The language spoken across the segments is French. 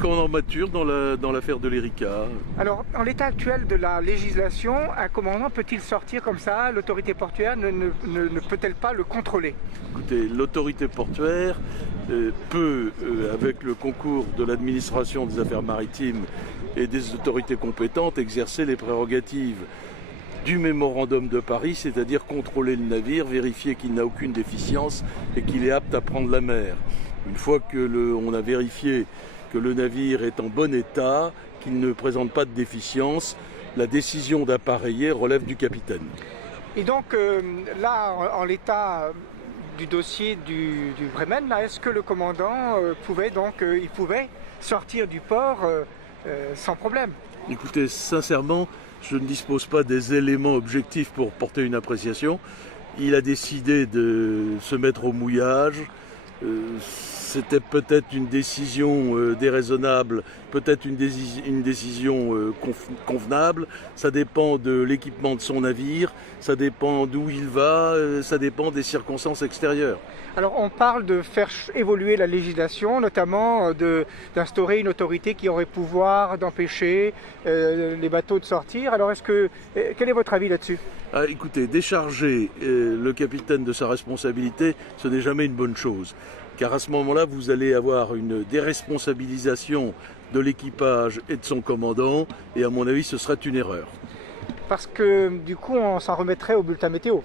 commandant Mature dans l'affaire de l'Erika. Alors, en l'état actuel de la législation, un commandant peut-il sortir comme ça? L'autorité portuaire ne peut-elle pas le contrôler? Écoutez, l'autorité portuaire peut, avec le concours de l'administration des affaires maritimes et des autorités compétentes, exercer les prérogatives du mémorandum de Paris, c'est-à-dire contrôler le navire, vérifier qu'il n'a aucune déficience et qu'il est apte à prendre la mer. Une fois que on a vérifié que le navire est en bon état, qu'il ne présente pas de déficience, la décision d'appareiller relève du capitaine. Et donc là, en l'état du dossier du Bremen, est-ce que le commandant pouvait sortir du port sans problème? Écoutez, sincèrement, je ne dispose pas des éléments objectifs pour porter une appréciation. Il a décidé de se mettre au mouillage. C'était peut-être une décision déraisonnable, peut-être une décision convenable. Ça dépend de l'équipement de son navire, ça dépend d'où il va, ça dépend des circonstances extérieures. Alors on parle de faire évoluer la législation, notamment d'instaurer une autorité qui aurait pouvoir d'empêcher les bateaux de sortir. Alors quel est votre avis là-dessus? Écoutez, décharger le capitaine de sa responsabilité, ce n'est jamais une bonne chose. Car à ce moment-là, vous allez avoir une déresponsabilisation de l'équipage et de son commandant, et à mon avis, ce serait une erreur. Parce que du coup, on s'en remettrait au bulletin météo?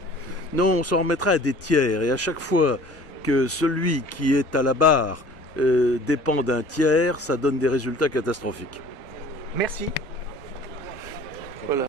Non, on s'en remettrait à des tiers, et à chaque fois que celui qui est à la barre dépend d'un tiers, ça donne des résultats catastrophiques. Merci.